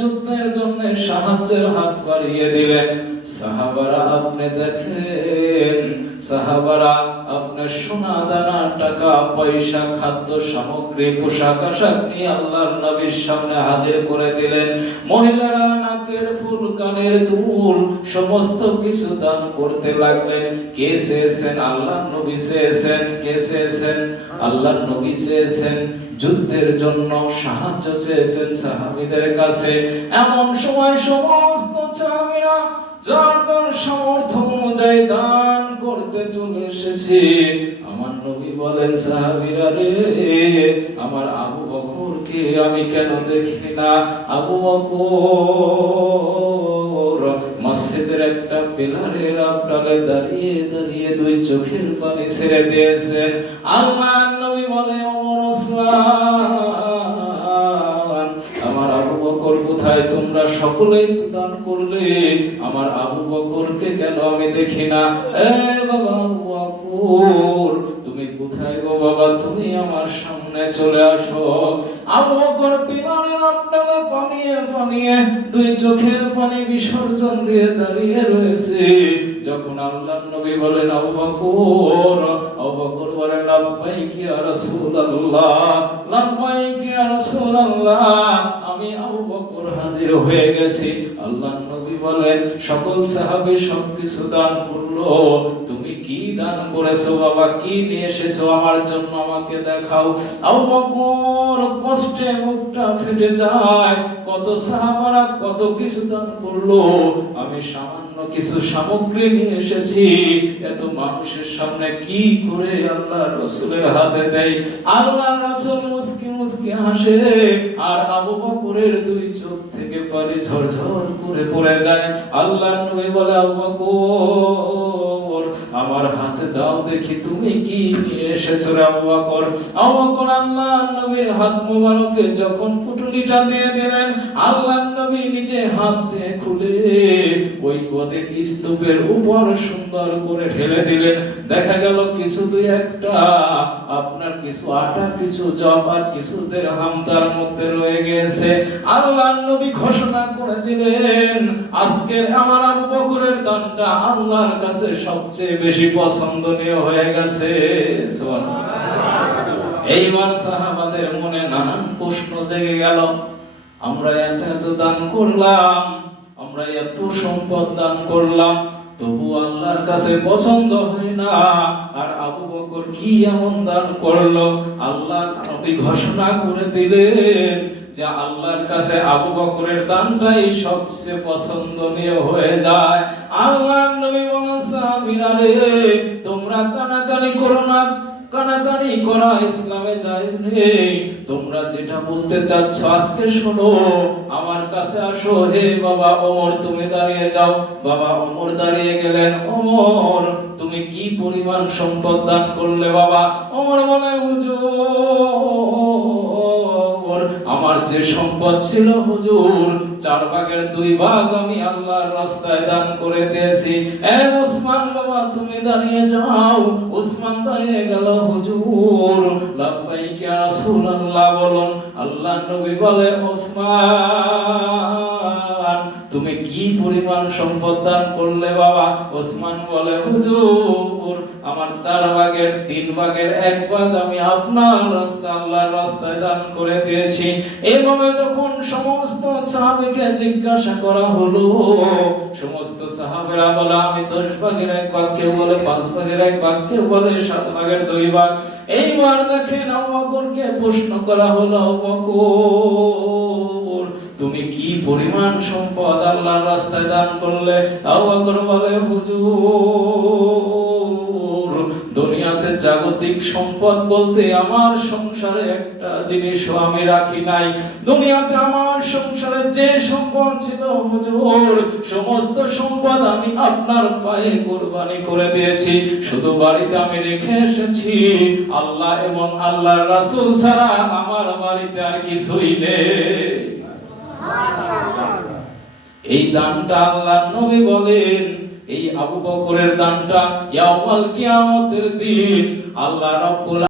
যুদ্ধের জন্য সাহায্যের হাত বাড়িয়ে দিলেন। সাহাবারা আপনি দেখেন, সাহাবারা আপনার সোনা দানা, টাকা পয়সা, খাদ্য সামগ্রী, পোশাক আশাক নিয়ে আল্লাহর নবীর সামনে হাজির করে দিলেন। মহিলারা নাকের ফুল, কানের দুল সমস্ত কিছু দান করতে লাগলেন। কে চেয়েছেন? আল্লাহর নবী চেয়েছেন। কে চেয়েছেন? আল্লাহর নবী চেয়েছেন। যুদ্ধের জন্য সাহায্য চেয়েছেন সাহাবীদের কাছে। এমন সময় সমস্ত সাহাবীরা যার যার সামর্থ্য অনুযায়ী দান করতে চলে এসেছে। আমার নবী বলেন, সাহাবীরা রে, আমার আবু বকরকে আমি কেন দেখি না? আবু বকর মসজিদের একটা পিলারের আড়ালে দাঁড়িয়ে দাঁড়িয়ে দুই চোখের পানি ছেড়ে দিয়েছেন। আল্লাহর নবী বলে, ওমর, ওসমান, আমার আবু বকর কোথায়? তোমরা সকলেই দান করলে, আমার আবু বকরকে কেন আমি দেখি না? এ বাবা আবু বকর, তুমি কোথায় গো বাবা? তুমি আমার সামনে চলে আসো। আবু বকর পিলারের আড়ালে পানিয়ে পানিয়ে দুই চোখের পানি বিসর্জন দিয়ে দাঁড়িয়ে রয়েছে। যখন আল্লাহর নবী বলেন, আবু বকর, আবু বকর বলেন, লাব্বাইক ইয়া রাসূলুল্লাহ, লাব্বাইক ইয়া রাসূলুল্লাহ, আমি আবু বকর হাজির হয়ে গেছি। আল্লাহর নবী বলেন, সকল সাহাবী সবকিছু দান করলো, তুমি কি দান করেছো বাবা? কি নিয়ে এসেছো আমার জন্য? আমাকে দেখাও। আবু বকর কষ্টে মুখটা ফেটে যায়। কত সাহাবারা কত কিছু দান করলো, আমি সামান্য কিছু সামগ্রী নিয়ে এসেছি। এত মানুষের সামনে কি করে আল্লাহ রাসূলের হাতে দেই? আল্লাহ রাসূল মুস্কি মুস্কি হাসে, আর আবু বকরের দুই চোখ থেকে পানি ঝরঝর করে পড়ে যায়। আল্লাহর নবী বলে, আবু বকর, আমার হাতে দাও দেখি তুমি কি নিয়ে এসেছো রে আবু বকর। আবু বকর আল্লাহর নবীর হাত মোবারকে যখন পুটুলিটা দিয়ে দিলেন, আল্লাহর নবী নিজে হাত দিয়ে খুলে ওই গদের স্তূপের উপর সুন্দর করে ঢেলে দিলেন। দেখা গেল কিছু দুই একটা আপনার কিছু আটা, কিছু জব আর কিছু দিরহাম তার মধ্যে রয়ে গেছে। আল্লাহর নবী ঘোষণা করে দিলেন, আজকের আমার আবু বকরের দানটা আল্লাহর কাছে সবচেয়ে বেশি পছন্দনীয় হয়ে গেছে। এইবার সাহাবাদের মনে নানান প্রশ্ন জেগে গেল। আমরা এত এত দান করলাম, আমরা এত সম্পদ দান করলাম, তবু আল্লাহর কাছে পছন্দ হয় না। আর আবু বকর কি এমন দান করলো? আল্লাহর নবী ঘোষণা করে দিলেন যে আল্লাহর কাছে আবু বকরের দানটাই সবচেয়ে পছন্দনীয় হয়ে যায়। আল্লাহর নবী বলেন, সাহাবীরা রে, তোমরা কানাকানি করো না। কানাকানি করা ইসলামে জায়েজ নেই। তোমরা যেটা বলতে চাচ্ছ আজকে শোনো, আমার কাছে আসো। হে বাবা ওমর, তুমি দাঁড়িয়ে যাও। বাবা ওমর দাঁড়িয়ে গেলেন। ওমর, তুমি কি পরিমাণ সম্পদ দান করলে বাবা? ওমর বলে, হুজুর, আমার যে সম্পদ ছিল হুজুর, 4 ভাগের 2 ভাগ আমি আল্লাহর রাস্তায় দান করে দিয়েছি। এ ওসমান বাবা, তুমি দাঁড়িয়ে যাও। ওসমান দাঁড়িয়ে গেল। হুজুর, লাব্বাইক ইয়া রাসূলুল্লাহ বলুন। আল্লাহর নবী বলে, ওসমান, তুমি কি পরিমাণ সম্পদ দান করলে বাবা? ওসমান বলে, হুজুর, আমার 4 ভাগের 3 ভাগের 1 ভাগ আমি আপনার রাস্তায়, আল্লাহর রাস্তায় দান করে দিয়েছি। এইভাবে যখন সমস্ত সাহাবীকে জিজ্ঞাসা করা হলো, সমস্ত সাহাবীরা বলে, আমি 10 ভাগের 1 ভাগ, কেউ বলে 5 ভাগের 1 ভাগ, কেউ বলে 7 ভাগের 2 ভাগ। এইবার দেখেন আবু বকরকে প্রশ্ন করা হলো, আবু বকর, তুমি কি পরিমাণ সম্পদ আল্লাহর রাস্তায় দান করলে? আবু বকর বলে, হুজুর, দুনিয়াতে জাগতিক সম্পদ বলতে আমার সংসারে একটা জিনিসও আমি রাখি নাই। দুনিয়াতে আমার সংসারে যে সম্পদ ছিল হুজুর, সমস্ত সম্পদ আমি আপনার পায়ে কুরবানি করে দিয়েছি। শুধু বাড়িতে আমি রেখে এসেছি আল্লাহ এবং আল্লাহর রাসূল ছাড়া আমার বাড়িতে আর কিছুই নেই। এই দানটা আল্লাহর নবী বলেন, এই আবু বকরের দানটা ইয়াউমুল কিয়ামতের দিন আল্লাহ রাব্বুল